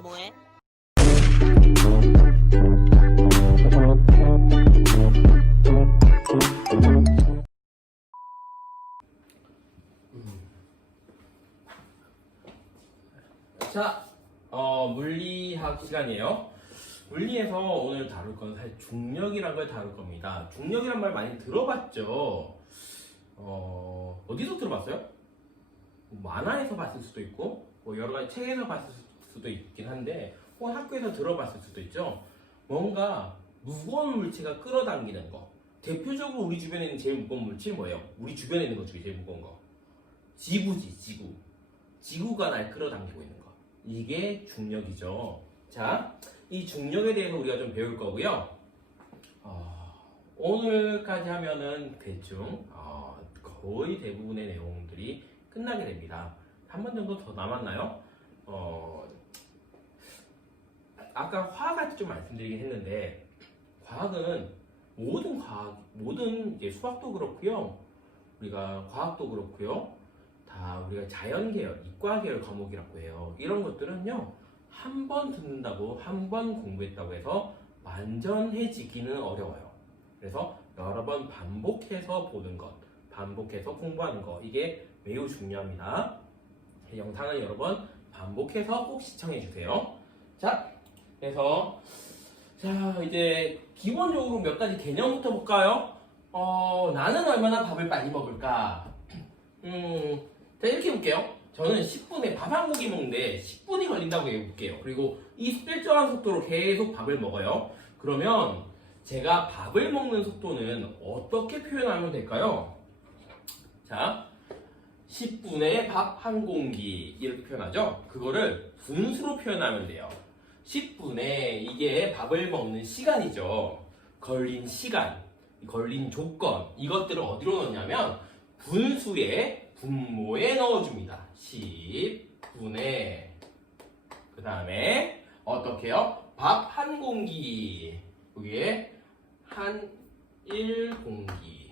뭐해? 자, 물리학 시간이에요. 물리에서 오늘 다룰 건 사실 중력이란 걸 다룰 겁니다. 중력이란 말 많이 들어봤죠? 어디서 들어봤어요? 만화에서 봤을 수도 있고, 여러 가지 책에서 봤을 수도 있긴 한데, 혹은 학교에서 들어봤을 수도 있죠? 뭔가 무거운 물체가 끌어당기는 거. 대표적으로 우리 주변에 있는 제일 무거운 물질 뭐예요? 우리 주변에 있는 것 중에 제일 무거운 거. 지구지, 지구. 지구가 날 끌어당기고 있는 거. 이게 중력이죠. 자, 이 중력에 대해서 우리가 좀 배울 거고요. 오늘까지 하면은 대충 거의 대부분의 내용들이 끝나게 됩니다. 한 번 정도 더 남았나요? 아까 화학할 때 좀 말씀드리긴 했는데, 과학은 모든 이제 수학도 그렇고요, 우리가 과학도 그렇고요, 다 우리가 자연계열, 이과계열 과목이라고 해요. 이런 것들은요, 한 번 듣는다고, 한 번 공부했다고 해서 완전해지기는 어려워요. 그래서 여러 번 반복해서 보는 것, 반복해서 공부하는 것, 이게 매우 중요합니다. 영상을 여러 번 반복해서 꼭 시청해 주세요. 자, 그래서 이제 기본적으로 몇 가지 개념부터 볼까요? 나는 얼마나 밥을 많이 먹을까? 자, 이렇게 볼게요. 저는 10분에 밥 한 공기 먹는데 10분이 걸린다고 해볼게요. 그리고 이 일정한 속도로 계속 밥을 먹어요. 그러면 제가 밥을 먹는 속도는 어떻게 표현하면 될까요? 자, 10분에 밥 한 공기 이렇게 표현하죠. 그거를 분수로 표현하면 돼요. 10분에 이게 밥을 먹는 시간이죠. 걸린 시간, 걸린 조건, 이것들을 어디로 넣냐면 분수에 분모에 넣어줍니다. 10분에 그 다음에 어떻게 해요? 밥 한 공기 여기에 한 1공기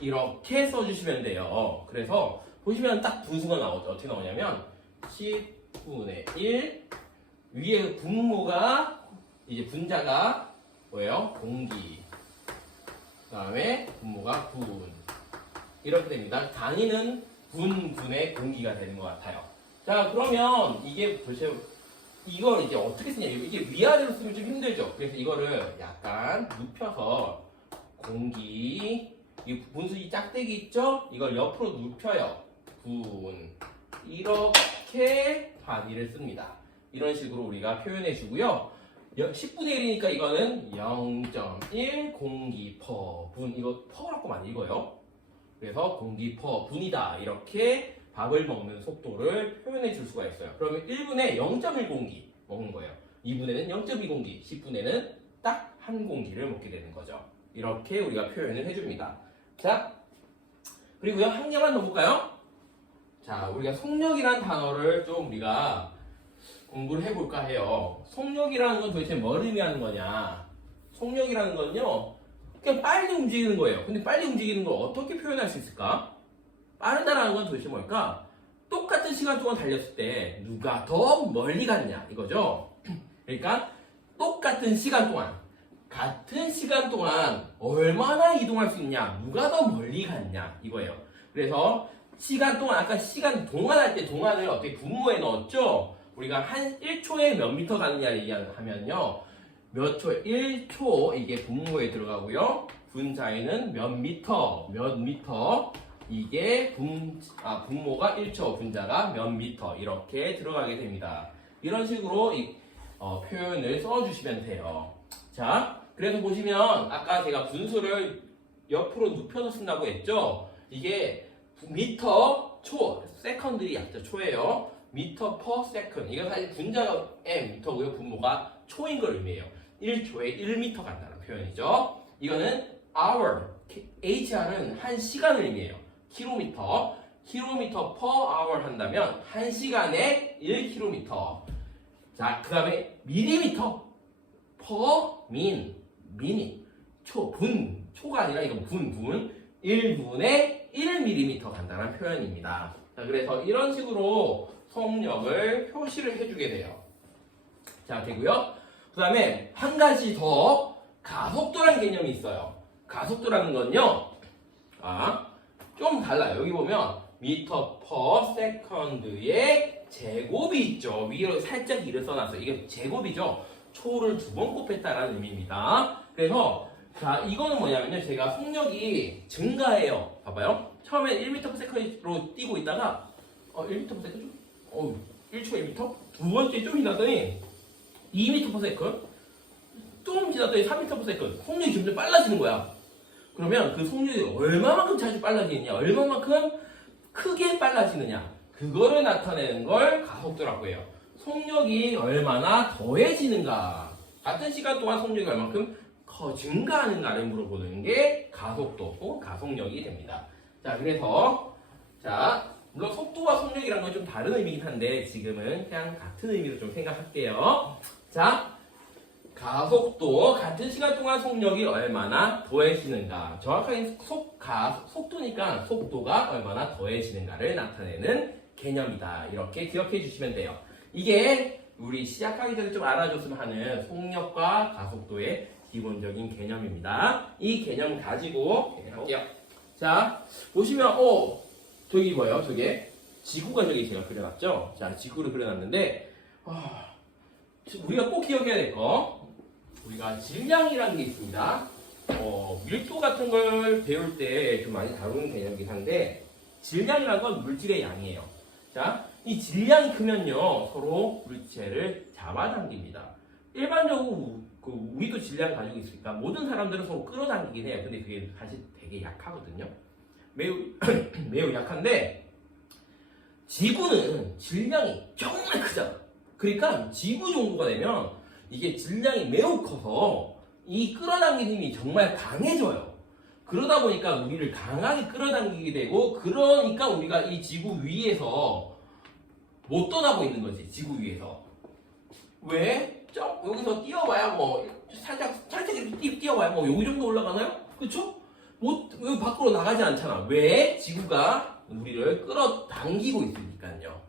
이렇게 써주시면 돼요. 그래서 보시면 딱 분수가 나오죠. 어떻게 나오냐면 10분의 1 위에 분모가 이제 분자가 뭐예요? 공기 그 다음에 분모가 분 이렇게 됩니다. 단위는 분의 공기가 되는 것 같아요. 자, 그러면 이게 도대체 이걸 이제 어떻게 쓰냐? 이게 위아래로 쓰면 좀 힘들죠. 그래서 이거를 약간 눕혀서 공기 이 분수 이 짝대기 있죠? 이걸 옆으로 눕혀요. 분 이렇게 단위를 씁니다. 이런 식으로 우리가 표현해 주고요. 10분의 1이니까 이거는 0.1 공기 퍼 분. 이거 퍼라고 많이 읽어요. 그래서 공기 퍼 분이다. 이렇게 밥을 먹는 속도를 표현해 줄 수가 있어요. 그러면 1분에 0.1 공기 먹는 거예요. 2분에는 0.2 공기, 10분에는 딱 한 공기를 먹게 되는 거죠. 이렇게 우리가 표현을 해줍니다. 자, 그리고요, 한 개만 더 볼까요? 자, 우리가 속력이라는 단어를 좀 우리가 공부를 해볼까 해요. 속력이라는 건 도대체 뭘 의미하는 거냐? 속력이라는 건요, 그냥 빨리 움직이는 거예요. 근데 빨리 움직이는 걸 어떻게 표현할 수 있을까? 빠르다라는 건 도대체 뭘까? 똑같은 시간 동안 달렸을 때 누가 더 멀리 갔냐 이거죠. 그러니까 똑같은 시간 동안, 같은 시간 동안 얼마나 이동할 수 있냐, 누가 더 멀리 갔냐 이거예요. 그래서 시간 동안, 아까 시간 동안 할 때 동안을 어떻게 분모에 넣었죠? 우리가 한 1초에 몇 미터 가느냐를 얘기하면요, 몇 초, 1초 이게 분모에 들어가고요, 분자에는 몇 미터 이게 분모가 1초, 분자가 몇 미터 이렇게 들어가게 됩니다. 이런 식으로 표현을 써주시면 돼요. 자, 그래서 보시면 아까 제가 분수를 옆으로 눕혀서 쓴다고 했죠? 이게 미터, 초, 세컨들이 약자 초예요. 미터 퍼 세컨. 이거 사실 분자가 미터고요, 분모가 초인 걸 의미해요. 1초에 1미터 간다는 표현이죠. 이거는 hour, HR은 한 시간을 의미해요. 킬로미터 per hour 한다면 한 시간에 1km. 자, 그 다음에 밀리미터 per minute. 초가 아니라 이건 분 1분에 1mm 간다는 표현입니다. 자, 그래서 이런 식으로 속력을 표시를 해주게 돼요. 자, 되고요. 그 다음에 한 가지 더 가속도라는 개념이 있어요. 가속도라는 건요, 좀 달라요. 여기 보면 미터 퍼 세컨드의 제곱이 있죠. 위로 살짝 일을 써놨어요. 이게 제곱이죠. 초를 2번 곱했다라는 의미입니다. 그래서 자, 이거는 뭐냐면요, 제가 속력이 증가해요. 봐봐요. 처음에 1m/s로 뛰고 있다가 1m/s? 1초에 1m? 두 번째 좀 지났더니 2m/s, 좀 지났더니 3m/s. 속력이 점점 빨라지는 거야. 그러면 그 속력이 얼마만큼 자주 빨라지느냐, 얼마만큼 크게 빨라지느냐, 그거를 나타내는 걸 가속도라고 해요. 속력이 얼마나 더해지는가, 같은 시간 동안 속력이 얼마만큼 증가하는가를 물어보는 게 가속도 혹은 가속력이 됩니다. 자, 그래서 물론 속도와 속력이란 건 좀 다른 의미긴 한데 지금은 그냥 같은 의미로 좀 생각할게요. 자, 가속도, 같은 시간 동안 속력이 얼마나 더해지는가, 정확하게 속도니까 속도가 얼마나 더해지는가를 나타내는 개념이다. 이렇게 기억해 주시면 돼요. 이게 우리 시작하기 전에 좀 알아줬으면 하는 속력과 가속도의 기본적인 개념입니다. 이 개념 가지고 할게요. 자, 보시면 저기 뭐예요? 저게 지구가 저기 제가 그려놨죠? 자, 지구를 그려놨는데 우리가 꼭 기억해야 될 거, 우리가 질량이라는 게 있습니다. 밀도 같은 걸 배울 때 좀 많이 다루는 개념이긴 한데, 질량이라는 건 물질의 양이에요. 자, 이 질량이 크면요, 서로 물체를 잡아당깁니다. 일반적으로 우리도 질량 가지고 있으니까 모든 사람들은 서로 끌어당기긴 해요. 근데 그게 사실 되게 약하거든요. 매우 약한데, 지구는 질량이 정말 크잖아. 그러니까 지구 정도가 되면 이게 질량이 매우 커서 이 끌어당기는 힘이 정말 강해져요. 그러다 보니까 우리를 강하게 끌어당기게 되고, 그러니까 우리가 이 지구 위에서 못 떠나고 있는 거지. 지구 위에서. 왜? 여기서 뛰어봐야 살짝 이렇게 뛰어봐야 여기 정도 올라가나요? 그쵸? 여기 밖으로 나가지 않잖아. 왜? 지구가 우리를 끌어당기고 있으니까요.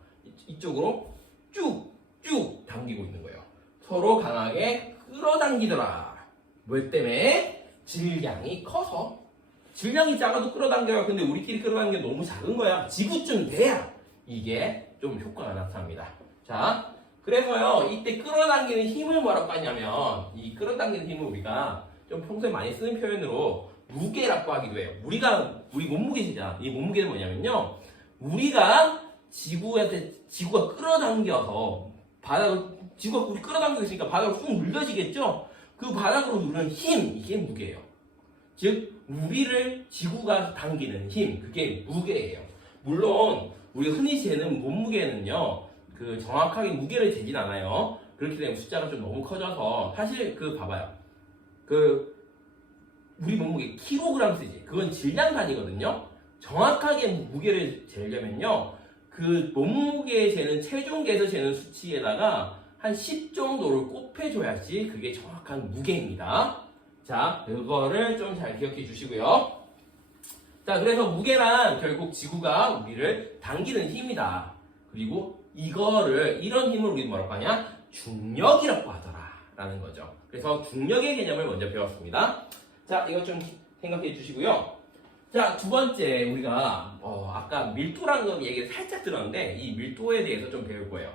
이쪽으로 쭉 당기고 있는 거예요. 서로 강하게 끌어당기더라. 뭐 때문에? 질량이 커서. 질량이 작아도 끌어당겨요. 근데 우리끼리 끌어당기는 게 너무 작은 거야. 지구쯤 돼야 이게 좀 효과가 나타납니다. 자, 그래서요, 이때 끌어당기는 힘을 뭐라고 하냐면, 이 끌어당기는 힘을 우리가 좀 평소에 많이 쓰는 표현으로 무게라고 하기도 해요. 우리 몸무게시잖아. 이 몸무게는 뭐냐면요, 우리가 지구가 끌어당겨서 지구가 우리 끌어당기고 있으니까 바닥으로 쑥 눌려지겠죠? 그 바닥으로 누르는 힘, 이게 무게예요. 즉, 우리를 지구가 당기는 힘, 그게 무게예요. 물론 우리가 흔히 재는 몸무게는요, 정확하게 무게를 재진 않아요. 그렇기 때문에 숫자가 좀 너무 커져서, 사실 봐봐요. 우리 몸무게 킬로그램 쓰지. 그건 질량 단위거든요. 정확하게 무게를 재려면요, 그 몸무게 재는 체중계에서 재는 수치에다가 한 10 정도를 곱해줘야지 그게 정확한 무게입니다. 자, 그거를 좀 잘 기억해 주시고요. 자, 그래서 무게란 결국 지구가 우리를 당기는 힘이다. 그리고 이런 힘을 우리는 뭐라고 하냐? 중력이라고 하더라. 라는 거죠. 그래서 중력의 개념을 먼저 배웠습니다. 자, 이것 좀 생각해 주시고요. 자, 두 번째, 우리가 아까 밀도라는 건 얘기를 살짝 들었는데, 이 밀도에 대해서 좀 배울 거예요.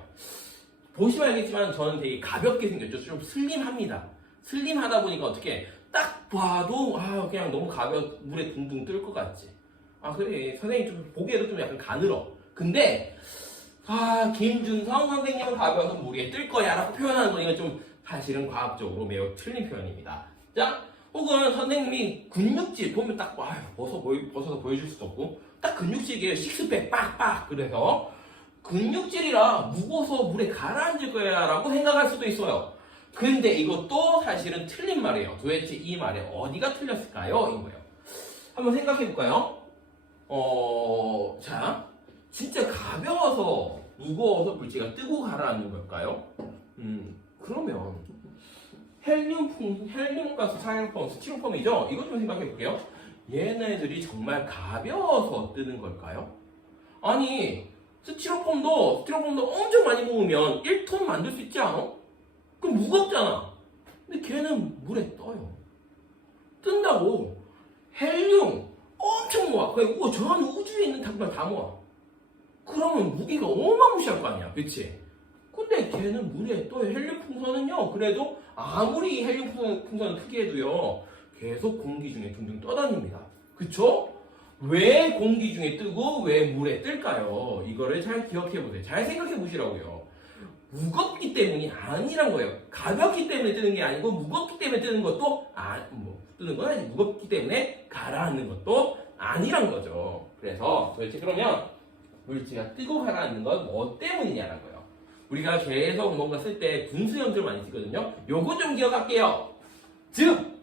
보시면 알겠지만 저는 되게 가볍게 생겼죠. 좀 슬림합니다. 슬림하다 보니까 어떻게 딱 봐도 그냥 너무 물에 둥둥 뜰 것 같지. 그래, 선생님 좀 보기에도 좀 약간 가늘어. 근데 김준성 선생님은 가벼워서 물에 뜰 거야 라고 표현하는 건 이건 좀 사실은 과학적으로 매우 틀린 표현입니다. 자, 혹은 선생님이 근육질 보면 딱 벗어서 보여줄 수도 없고, 딱 근육질이에요. 식스팩 빡빡. 그래서 근육질이라 무거워서 물에 가라앉을 거야 라고 생각할 수도 있어요. 근데 이것도 사실은 틀린 말이에요. 도대체 이 말에 어디가 틀렸을까요? 인 거예요. 한번 생각해 볼까요? 자, 진짜 가벼워서 무거워서 물체가 뜨고 가라앉는 걸까요? 그러면 헬륨가스, 산화염, 스티로폼이죠? 이것 좀 생각해 볼게요. 얘네들이 정말 가벼워서 뜨는 걸까요? 아니, 스티로폼도 엄청 많이 모으면 1톤 만들 수 있지 않아? 그럼 무겁잖아. 근데 걔는 물에 떠요. 뜬다고. 헬륨 엄청 모아. 그리고 저 안에 우주에 있는 닭발 다 모아. 그러면 무게가 어마무시할 거 아니야. 그치? 근데 걔는 물에 떠요. 헬륨 풍선은요. 그래도 아무리 헬륨 풍선을 크게 해도요. 계속 공기 중에 둥둥 떠다닙니다. 그쵸? 왜 공기 중에 뜨고 왜 물에 뜰까요? 이거를 잘 기억해 보세요. 잘 생각해 보시라고요. 무겁기 때문이 아니란 거예요. 가볍기 때문에 뜨는 게 아니고 무겁기 때문에 뜨는 것도 뜨는 건 아니지. 무겁기 때문에 가라앉는 것도 아니란 거죠. 그래서 도대체 그러면 물체가 뜨고 가라앉는 건 뭐 때문이냐는 거예요. 우리가 계속 뭔가 쓸 때 분수 형태를 많이 쓰거든요. 요거 좀 기억할게요. 즉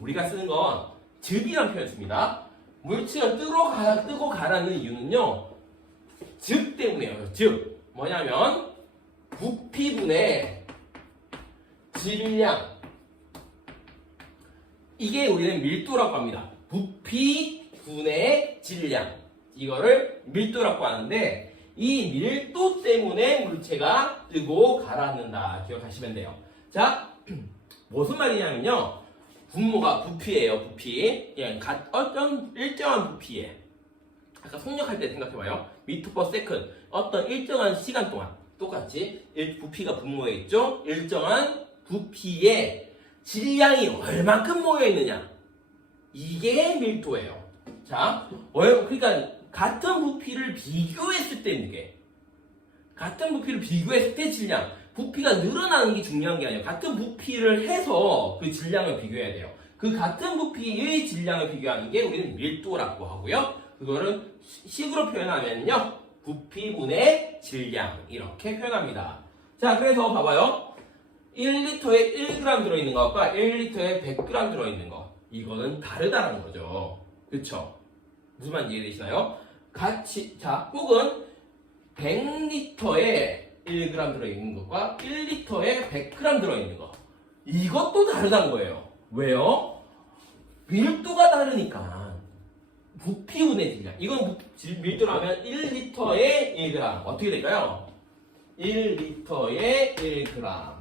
우리가 쓰는 건 즉이라는 표현을 씁니다. 물체가 뜨고 가라는 이유는요. 즉 때문이에요. 즉 뭐냐면 부피분의 질량, 이게 우리는 밀도라고 합니다. 부피분의 질량, 이거를 밀도라고 하는데 이 밀도 때문에 물체가 뜨고 가라앉는다 기억하시면 돼요. 자, 무슨 말이냐면요. 분모가 부피예요. 부피. 어떤 일정한 부피에, 아까 속력할 때 생각해봐요. 미터 퍼 세컨드. 어떤 일정한 시간 동안 똑같이 부피가 분모에 있죠. 일정한 부피에 질량이 얼만큼 모여있느냐, 이게 밀도예요. 자, 그러니까 같은 부피를 비교했을 때 무게, 같은 부피를 비교했을 때 질량, 부피가 늘어나는 게 중요한 게 아니에요. 같은 부피를 해서 그 질량을 비교해야 돼요. 그 같은 부피의 질량을 비교하는 게 우리는 밀도라고 하고요. 그거를 식으로 표현하면요, 부피분의 질량, 이렇게 표현합니다. 자, 그래서 봐봐요. 1리터에 1g 들어있는 것과 1리터에 100g 들어있는 거, 이거는 다르다는 거죠. 그쵸? 무슨 말인지 이해되시나요? 혹은 100리터에 1g 들어있는 것과 1리터에 100g 들어있는 거, 이것도 다르다는 거예요. 왜요? 밀도가 다르니까. 부피분의 질량, 이건 밀도라면 1리터에 1g, 어떻게 될까요? 1리터에 1g,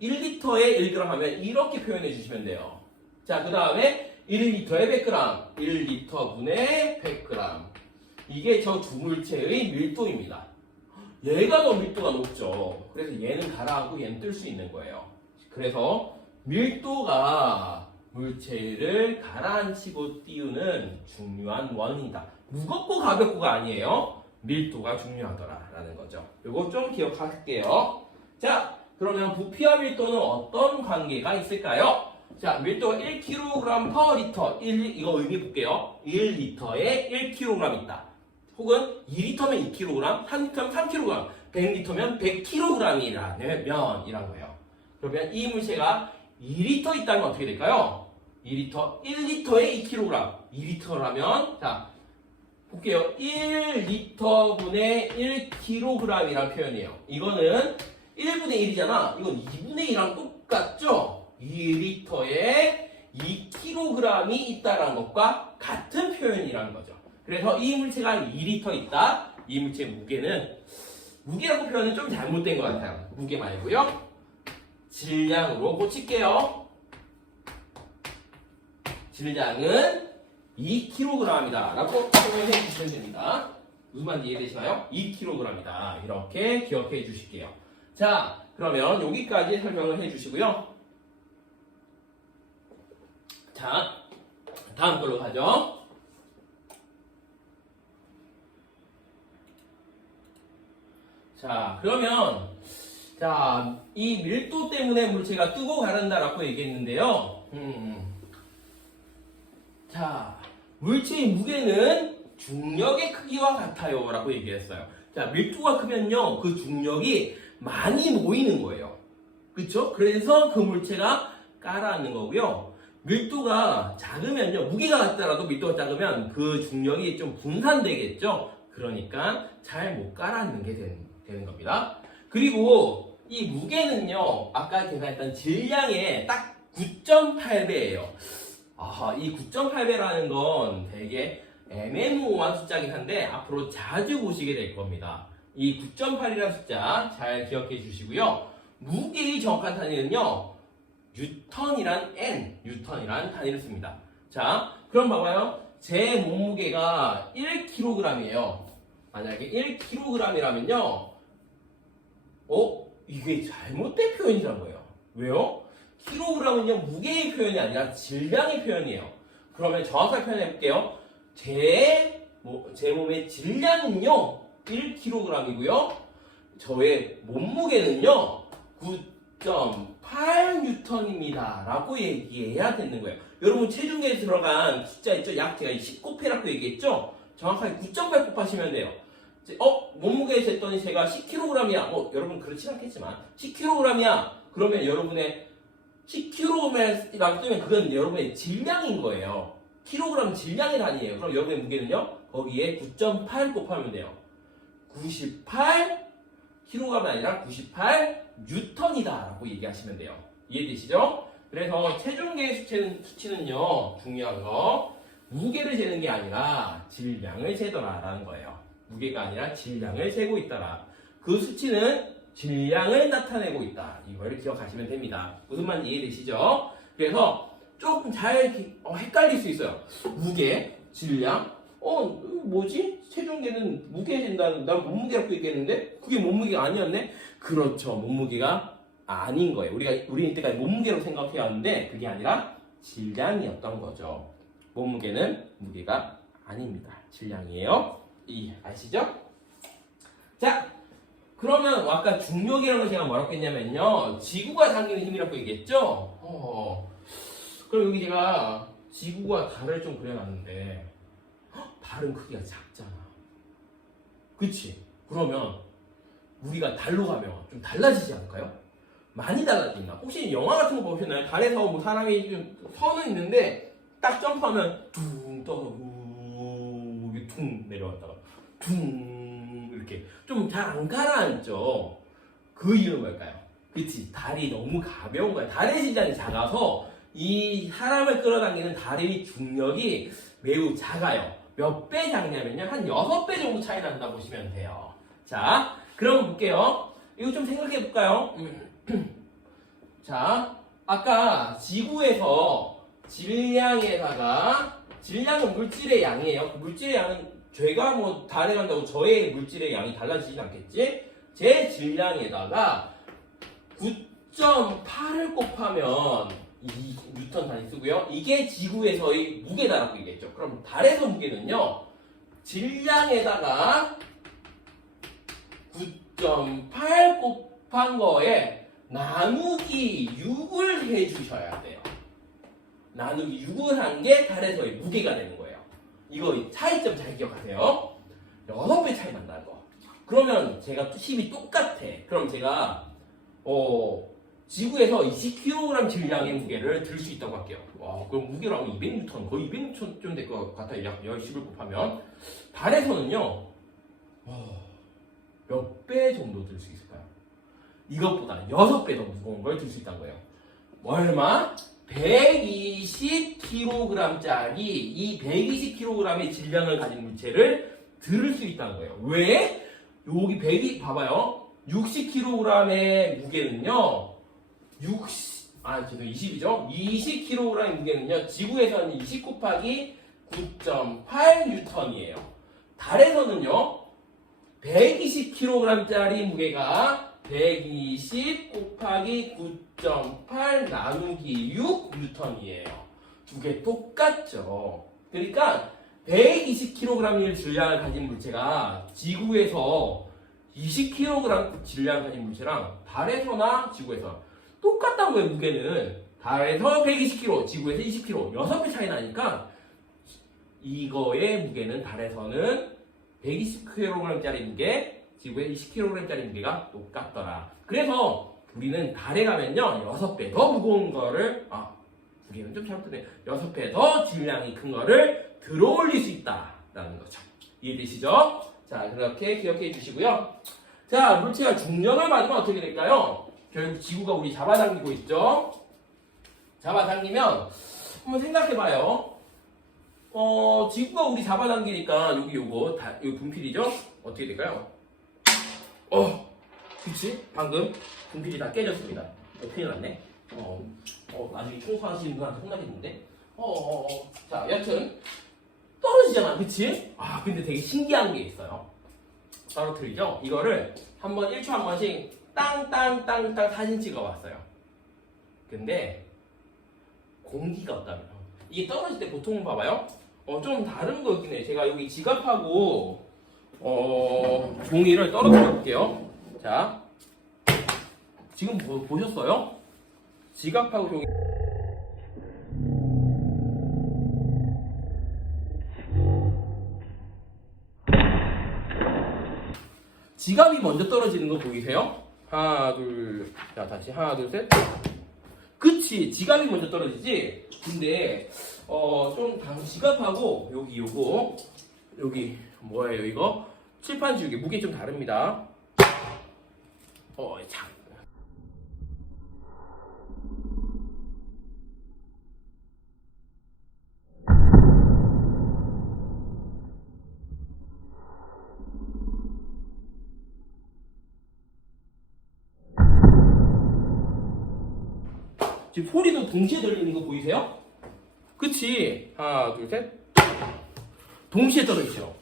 1리터에 1g 하면 이렇게 표현해 주시면 돼요. 자, 그 다음에 1리터에 100g, 1리터분의 100g, 이게 저 두 물체의 밀도입니다. 얘가 더 밀도가 높죠. 그래서 얘는 가라앉고 얘는 뜰 수 있는 거예요. 그래서 밀도가 물체를 가라앉히고 띄우는 중요한 원인이다. 무겁고 가볍고가 아니에요. 밀도가 중요하더라라는 거죠. 이거 좀 기억할게요. 자, 그러면 부피와 밀도는 어떤 관계가 있을까요? 자, 밀도가 1kg per 리터. 이거 의미 볼게요. 1리터에 1kg 있다. 혹은 2리터면 2kg, 3리터면 3kg, 100리터면 100kg이라는 거예요. 그러면 이 물체가 2리터 있다면 어떻게 될까요? 1리터에 2kg. 2리터라면, 자, 볼게요. 1리터분의 1kg이라는 표현이에요. 이거는 1분의 1이잖아. 이건 2분의 1이랑 똑같죠? 2리터에 2kg이 있다는 것과 같은 표현이라는 거죠. 그래서 이 물체가 2리터 있다. 이 물체의 무게라고 표현은 좀 잘못된 것 같아요. 무게 말고요. 질량으로 고칠게요. 질량은 2kg이다 라고 표현해 주시면 됩니다. 무슨 말인지 이해되시나요? 2kg이다. 이렇게 기억해 주실게요. 자, 그러면 여기까지 설명을 해 주시고요. 자, 다음 걸로 가죠. 자, 그러면 이 밀도 때문에 물체가 뜨고 가란다라고 얘기했는데요. 자, 물체의 무게는 중력의 크기와 같아요 라고 얘기했어요. 자, 밀도가 크면요, 그 중력이 많이 모이는 거예요. 그쵸? 그래서 그 물체가 가라앉는 거고요. 밀도가 작으면요, 무게가 같더라도 밀도가 작으면 그 중력이 좀 분산되겠죠? 그러니까 잘 못 가라앉는 게 되는 겁니다. 그리고 이 무게는요, 아까 계산했던 질량의 딱 9.8배예요. 이 9.8배라는 건 되게 애매모호한 숫자긴 한데 앞으로 자주 보시게 될 겁니다. 이 9.8이라는 숫자 잘 기억해 주시고요. 무게의 정확한 단위는요. 뉴턴이란 단위를 씁니다. 자, 그럼 봐봐요. 제 몸무게가 1kg이에요. 만약에 1kg이라면요. 이게 잘못된 표현이란 거예요. 왜요? 킬로그램은요, 무게의 표현이 아니라 질량의 표현이에요. 그러면 정확하게 표현해 볼게요. 제 몸의 질량은요, 1kg이고요. 저의 몸무게는요, 9.8N입니다. 라고 얘기해야 되는 거예요. 여러분, 체중계에 들어간 숫자 있죠? 약 제가 10곱해라고 얘기했죠? 정확하게 9.8 곱하시면 돼요. 몸무게 쟀더니 제가 10kg이야. 여러분 그렇진 않겠지만 10kg이야. 그러면 여러분의 10kg이라고 뜨면 그건 여러분의 질량인 거예요. 킬로그램 질량의 단위예요. 그럼 여러분의 무게는요. 거기에 9.8 곱하면 돼요. 98kg이 아니라 98N이다 라고 얘기하시면 돼요. 이해되시죠? 그래서 체중계의 수치는요. 중요한 거 무게를 재는 게 아니라 질량을 재더라 라는 거예요. 무게가 아니라 질량을 재고 있다라. 그 수치는 질량을 나타내고 있다. 이걸 기억하시면 됩니다. 무슨 말인지 이해되시죠? 그래서 조금 잘 헷갈릴 수 있어요. 무게, 질량. 뭐지? 체중계는 무게 재는다는 난 몸무게라고 얘기했는데 그게 몸무게가 아니었네? 그렇죠. 몸무게가 아닌 거예요. 우리 이때까지 몸무게로 생각해야 하는데 그게 아니라 질량이었던 거죠. 몸무게는 무게가 아닙니다. 질량이에요. 아시죠? 자, 그러면 아까 중력이라는 걸 제가 뭐라고 했냐면요. 지구가 당기는 힘이라고 얘기했죠? 그럼 여기 제가 지구와 달을 좀 그려놨는데 달은 크기가 작잖아. 그치? 그러면 우리가 달로 가면 좀 달라지지 않을까요? 많이 달라진다. 혹시 영화 같은 거 보셨나요? 달에서 뭐 사람이 좀 서는 있는데 딱 점프하면 둥 떠서 퉁 내려왔다가 퉁 이렇게 좀 잘 안 가라앉죠. 그 이유는 뭘까요? 그치, 달이 너무 가벼운 거야. 달의 질량이 작아서 이 사람을 끌어당기는 달의 중력이 매우 작아요. 몇 배 작냐면요, 한 6배 정도 차이 난다 보시면 돼요. 자, 그럼 볼게요. 이거 좀 생각해 볼까요? 자, 아까 지구에서 질량은 물질의 양이에요. 그 물질의 양은 제가 뭐 달에 간다고 저의 물질의 양이 달라지진 않겠지? 제 질량에다가 9.8을 곱하면 이 뉴턴 단위 쓰고요. 이게 지구에서의 무게다라고 얘기했죠. 그럼 달에서 무게는요. 질량에다가 9.8 곱한 거에 나누기 6을 해주셔야 돼요. 나누기 6을 한 게 달에서의 무게가 되는 거예요. 이거 차이점 잘 기억하세요. 6배 차이 난다는 거. 그러면 제가 힘이 똑같아. 그럼 제가 지구에서 20kg 질량의 무게를 들 수 있다고 할게요. 와, 그럼 무게로 하면 200N, 거의 200N쯤 될 것 같아요. 약 10을 곱하면. 달에서는요, 몇 배 정도 들 수 있을까요? 이것보다 6배 더 무거운 걸 들 수 있다는 거예요. 얼마? 120kg짜리 이 120kg의 질량을 가진 물체를 들 수 있다는 거예요. 왜? 여기 봐봐요. 60kg의 무게는요. 20이죠? 20kg의 무게는요. 지구에서는 20 곱하기 9.8N이에요. 달에서는요. 120kg짜리 무게가 120 곱하기 9.8 나누기 6N이에요. 두 개 똑같죠. 그러니까 120kg의 질량을 가진 물체가 지구에서 20kg 질량을 가진 물체랑 달에서나 지구에서 똑같다는 거예요. 무게는 달에서 120kg, 지구에서 20kg 6배 차이 나니까 이거의 무게는 달에서는 120kg짜리 무게, 지구에 20kg짜리 무게가 똑같더라. 그래서 우리는 달에 가면요 6배 더 무거운 거를 무게는 좀 잘못되네. 6배 더 질량이 큰 거를 들어올릴 수 있다라는 거죠. 이해되시죠? 자, 그렇게 기억해 주시고요. 자, 물체가 중력을 받으면 어떻게 될까요? 결국 지구가 우리 잡아당기고 있죠. 잡아당기면 한번 생각해 봐요. 지구가 우리 잡아당기니까 여기 요거 다 요 분필이죠? 어떻게 될까요? 그치? 방금 분필이 다 깨졌습니다. 큰일 났네. 나중에 청소하시는 분한테 혼나겠는데? 자, 여튼 떨어지잖아, 그치? 근데 되게 신기한 게 있어요. 떨어뜨리죠? 이거를 한번 1초 한 번씩 땅땅땅땅 사진 찍어봤어요. 근데 공기가 없다면 이게 떨어질 때 보통 봐봐요. 좀 다른 거 있긴 해. 제가 여기 지갑하고 종이를 떨어뜨려 볼게요. 자, 지금 보셨어요? 지갑하고 종이. 지갑이 먼저 떨어지는 거 보이세요? 하나, 둘, 자, 다시 하나, 둘, 셋. 그치, 지갑이 먼저 떨어지지? 근데, 지갑하고, 여기, 뭐예요, 이거? 칠판 지우개, 무게 좀 다릅니다. 자. 지금 소리도 동시에 들리는 거 보이세요? 그치? 하나, 둘, 셋. 동시에 떨어지죠.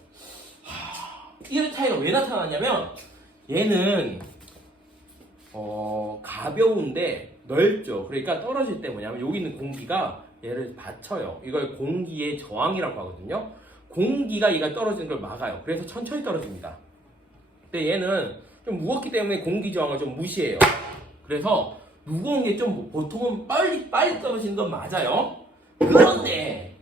이 차이가 왜 나타나냐면 얘는 가벼운데 넓죠. 그러니까 떨어질 때 뭐냐면 여기 있는 공기가 얘를 받쳐요. 이걸 공기의 저항이라고 하거든요. 공기가 얘가 떨어지는 걸 막아요. 그래서 천천히 떨어집니다. 근데 얘는 좀 무겁기 때문에 공기 저항을 좀 무시해요. 그래서 무거운 게 좀 보통은 빨리 떨어지는 건 맞아요. 그런데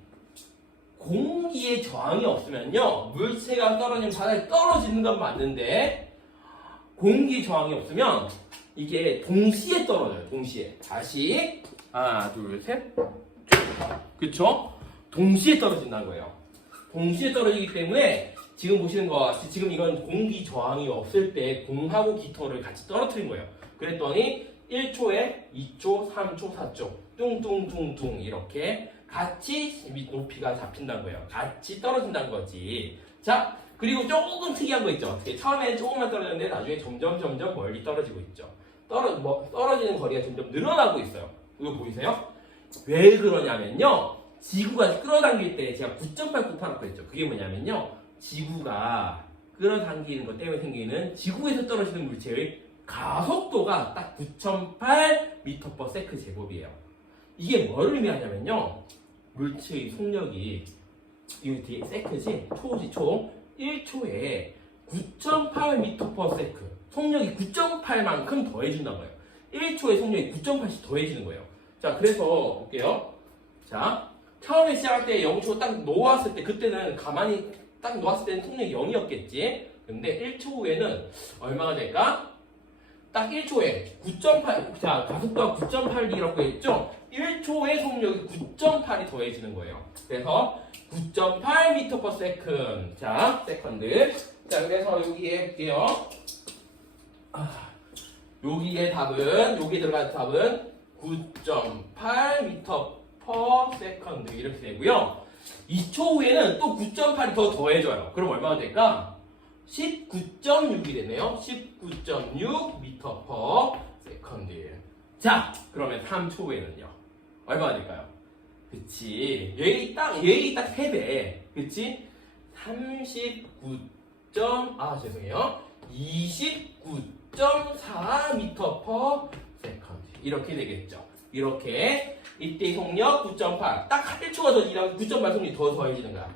공기의 저항이 없으면요, 물체가 떨어지면 바닥에 떨어지는 건 맞는데 공기 저항이 없으면 이게 동시에 떨어져요. 동시에. 다시 하나, 둘, 셋. 그쵸? 동시에 떨어진다는 거예요. 동시에 떨어지기 때문에 지금 보시는 것 같이 지금 이건 공기 저항이 없을 때 공하고 깃털을 같이 떨어뜨린 거예요. 그랬더니 1초에 2초, 3초, 4초 뚱뚱뚱뚱 이렇게 같이 높이가 잡힌다는 거예요. 같이 떨어진다는 거지. 자, 그리고 조금 특이한 거 있죠. 처음엔 조금만 떨어졌는데 나중에 점점 멀리 떨어지고 있죠. 떨어지는 거리가 점점 늘어나고 있어요. 이거 보이세요? 왜 그러냐면요, 지구가 끌어당길 때 제가 9.898라고 했죠. 그게 뭐냐면요, 지구가 끌어당기는 것 때문에 생기는 지구에서 떨어지는 물체의 가속도가 딱 9,008m/s 제곱이에요. 이게 뭘 의미하냐면요, 물체의 속력이 이 뒤에 세크지, 초지 초 1초에 9,008m/s 속력이 9.8만큼 더해준다는 거예요. 1초에 속력이 9.8씩 더해지는 거예요. 자, 그래서 볼게요. 자, 처음에 시작할 때 0초 딱 놓았을 때, 그때는 가만히 딱 놓았을 때는 속력이 0이었겠지. 근데 1초 후에는 얼마가 될까? 딱 1초에 9.8, 자, 가속도가 9.8이라고 했죠? 1초에 속력이 9.8이 더해지는 거예요. 그래서 9.8m/s. 자, 세컨드. 자, 그래서 여기에 볼게요. 여기에 들어간 답은 9.8m/s 이렇게 되고요. 2초 후에는 또 9.8이 더해져요. 그럼 얼마가 될까? 19.6이 되네요. 19.6m/s. 자, 그러면 3초 후에는요, 얼마가 될까요? 그치, 얘이 딱 3배. 그치? 29.4m/s 이렇게 되겠죠. 이렇게 이때 속력 9.8, 딱 1초가 더 지나면 9.8 속력이 더 더해지는 거야.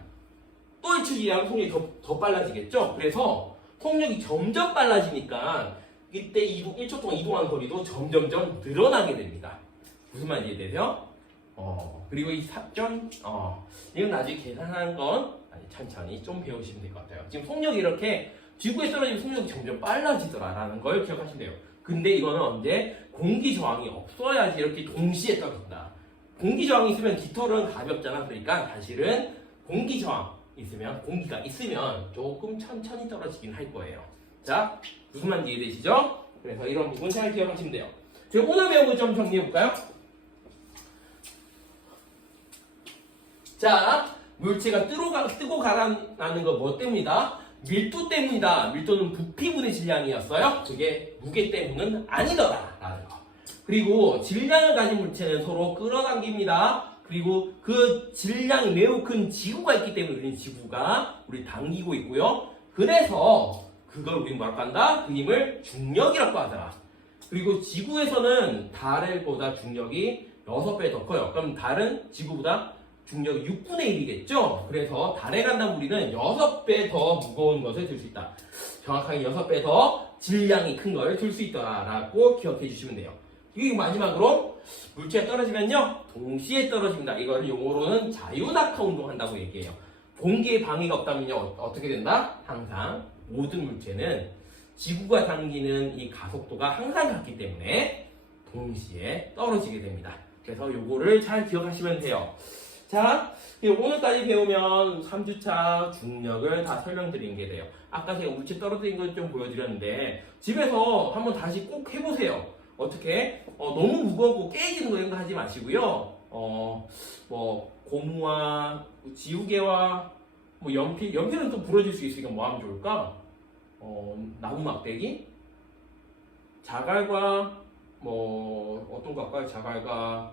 또 1초 지나면 속력이 더 빨라지겠죠. 그래서 속력이 점점 빨라지니까 이때 1초 동안 이동하는 거리도 점점점 늘어나게 됩니다. 무슨 말인지 이해되세요? 그리고 이 삽전, 이건 나중에 계산하는 건 천천히 좀 배우시면 될 것 같아요. 지금 속력이 이렇게 지구에 떨어지면 속력이 점점 빨라지더라라는 걸 기억하시면 돼요. 근데 이거는 언제? 공기 저항이 없어야지 이렇게 동시에 떨어진다. 공기 저항이 있으면 깃털은 가볍잖아. 그러니까 사실은 공기 저항 있으면, 공기가 있으면 조금 천천히 떨어지긴 할 거예요. 자, 무슨 말인지 이해되시죠? 그래서 이런 부분 잘 기억하시면 돼요. 제가 오늘 배운 거 좀 정리해 볼까요? 자, 물체가 뜨고 가라앉는 거 뭐 때문이다? 밀도 때문이다. 밀도는 부피분의 질량이었어요. 그게 무게 때문은 아니더라. 라는 거. 그리고 질량을 가진 물체는 서로 끌어당깁니다. 그리고 그 질량이 매우 큰 지구가 있기 때문에 우리는 지구가 우리 당기고 있고요. 그래서 그걸 우리는 뭐라고 한다? 그 힘을 중력이라고 하더라. 그리고 지구에서는 달보다 중력이 6배 더 커요. 그럼 달은 지구보다 중력이 6분의 1이겠죠? 그래서 달에 간다면 우리는 6배 더 무거운 것을 들 수 있다. 정확하게 6배 더 질량이 큰 걸 들 수 있다라고 기억해 주시면 돼요. 그리고 마지막으로 물체가 떨어지면요. 동시에 떨어집니다. 이걸 용어로는 자유낙하 운동한다고 얘기해요. 공기에 방해가 없다면요. 어떻게 된다? 항상 모든 물체는 지구가 당기는 이 가속도가 항상 같기 때문에 동시에 떨어지게 됩니다. 그래서 요거를 잘 기억하시면 돼요. 자, 오늘까지 배우면 3주차 중력을 다 설명드린 게 돼요. 아까 제가 물체 떨어뜨린 걸 좀 보여드렸는데 집에서 한번 다시 꼭 해보세요. 어떻게? 너무 무겁고 깨지는 거 이런 거 하지 마시고요. 뭐 고무와 지우개와 뭐 연필은 또 부러질 수 있으니까 뭐 하면 좋을까? 나무 막대기, 자갈과 뭐 어떤 거 할까요? 자갈과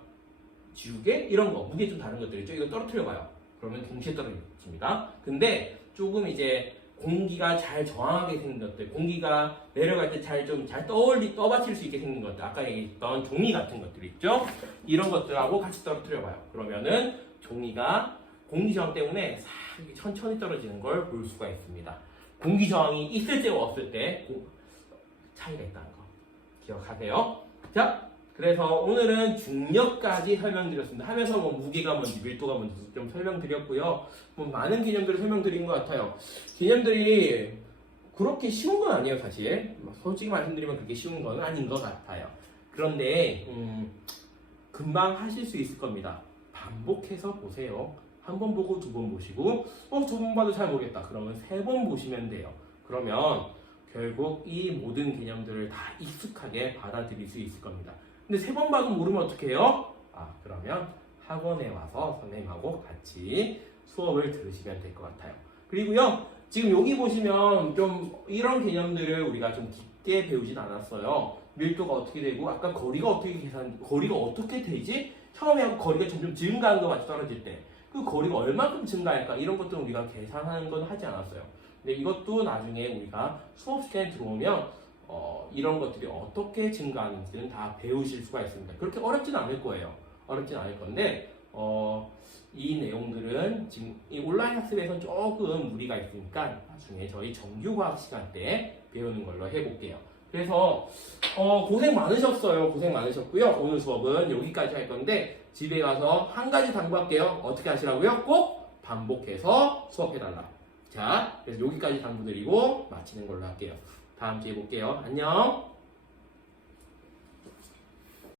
지우개 이런 거 무게 좀 다른 것들 있죠. 이거 떨어뜨려봐요. 그러면 동시에 떨어집니다. 근데 조금 이제 공기가 잘 저항하게 생긴 것들, 공기가 내려갈 때 잘 떠받칠 수 있게 생긴 것들, 아까 얘기했던 종이 같은 것들 있죠. 이런 것들하고 같이 떨어뜨려봐요. 그러면은 종이가 공기 저항 때문에 싹 천천히 떨어지는 걸 볼 수가 있습니다. 공기 저항이 있을 때와 없을 때 차이가 있다는 거 기억하세요. 자, 그래서 오늘은 중력까지 설명드렸습니다. 하면서 뭐 무게가 뭔지 밀도가 뭔지 좀 설명드렸고요. 뭐 많은 개념들을 설명드린 것 같아요. 개념들이 그렇게 쉬운 건 아니에요, 사실. 솔직히 말씀드리면 그렇게 쉬운 건 아닌 것 같아요. 그런데 금방 하실 수 있을 겁니다. 반복해서 보세요. 한 번 보고 두 번 보시고 두 번 봐도 잘 모르겠다. 그러면 3번 보시면 돼요. 그러면 결국 이 모든 개념들을 다 익숙하게 받아들일 수 있을 겁니다. 근데 3번 봐도 모르면 어떻게 해요? 그러면 학원에 와서 선생님하고 같이 수업을 들으시면 될 것 같아요. 그리고요, 지금 여기 보시면 좀 이런 개념들을 우리가 좀 깊게 배우진 않았어요. 밀도가 어떻게 되고, 아까 거리가 어떻게 되지? 처음에 하고 거리가 점점 증가하는 거 맞죠? 떨어질 때. 그 거리가 얼마큼 증가할까? 이런 것들은 우리가 계산하는 건 하지 않았어요. 근데 이것도 나중에 우리가 수업 시간에 들어오면 이런 것들이 어떻게 증가하는지는 다 배우실 수가 있습니다. 그렇게 어렵진 않을 거예요. 어렵진 않을 건데 이 내용들은 지금 이 온라인 학습에서 조금 무리가 있으니까 나중에 저희 정규과학 시간 때 배우는 걸로 해볼게요. 그래서 고생 많으셨어요. 고생 많으셨고요. 오늘 수업은 여기까지 할 건데 집에 가서 한 가지 당부할게요. 어떻게 하시라고요? 꼭 반복해서 수업해달라. 자, 그래서 여기까지 당부드리고 마치는 걸로 할게요. 다음 주에 볼게요. 안녕.